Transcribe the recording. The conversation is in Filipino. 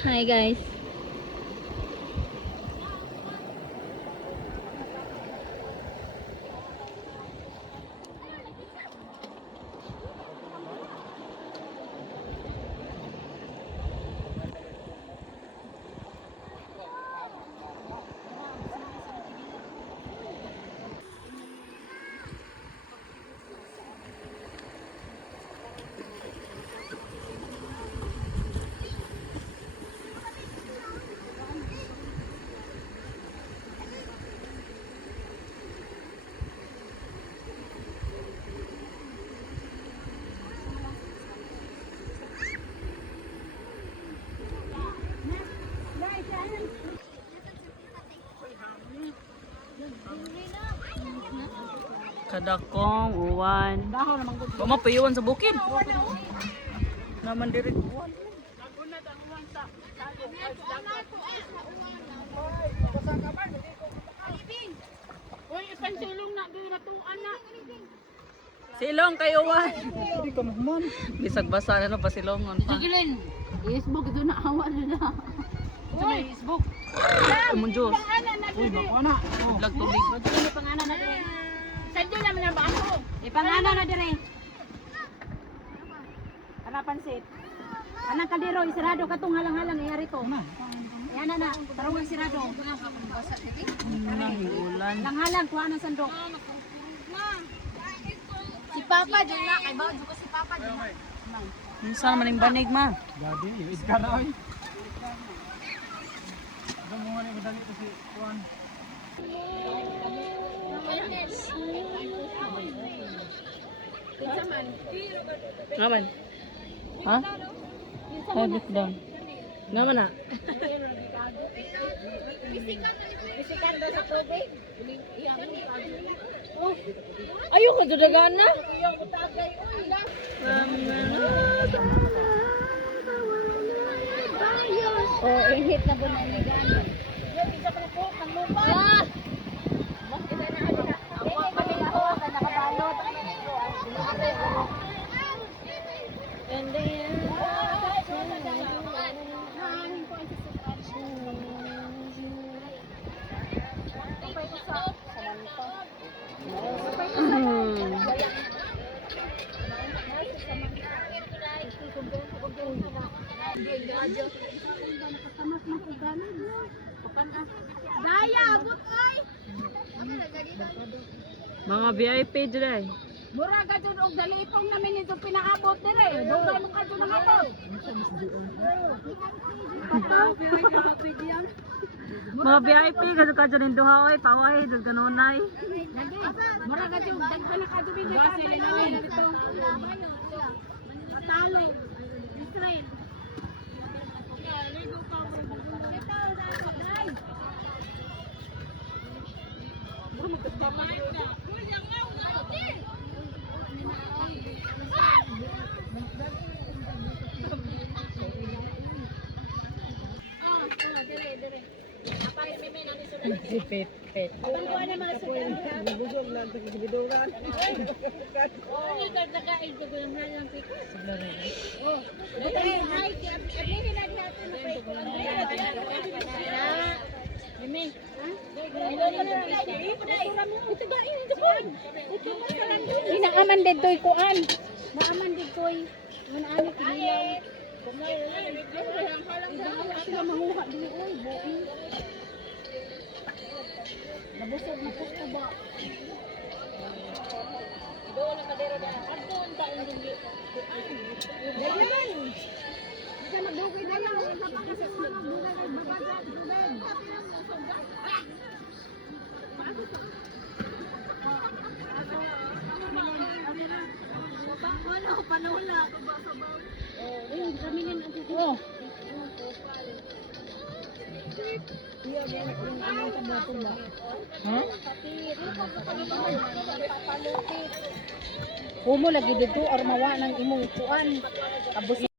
Hi guys. Kadakong uwan. Mama payuwan sa bukid. Naman diri uwan. Uy, ipansulong na doon na tuan na. Silong kay uwan. Bisag basa na pa silongon pa. Jigilin. Facebook ito na awa na na. Uy, Facebook. Amon Diyos. Uy, bako na. Lag tubig. Jigilin pangana na dire. Sadyo naman ang baso. Ipangana na dire. Ana pansit. Anang kadiro isirado katong halang-halang iyari to. Yan na, tarungan sirado. Ulan. Halang-halang kuha ng sandok. Si Papa din na kay bawo ko si Papa din na. Minsan maning banig ma. Jadi, iska na oy. Gumungan ni madali to si Juan. Ngaman. Ha? Edit down. Ngaman na. Bisikan do sa tubig. Oh. Ayoko dudagaan na. Oh, ihit na bunay ni gani. Ah! And then Daya, abot ay. mga VIP dyan. Mura ka dyan og dalitong namin ito pinaabot dire. Dugay mo ka dyan abot. Mga VIP kasi ka dyan yung duhaoy, paway, dyan kanunay. Mura ka dyan daghan na ka dyan namin. Matalo. Israel. Pet, pet. Inaaman din to'y kuan. Naaman din to'y. Manani kinilaw. Sila mahuha din oy, buo. Nabusog na pusto ba? Doon na kadero na. Pagdoon ta ang dili. Daghan. Bisa magdugoy na lang ang tapos sa mga kay bagaga dulen. Ano panula ko ba sa baw? Eh, kaminin ang dito. Oh. Ha? Humo lagi dito armawa ng imong kuan. Tapos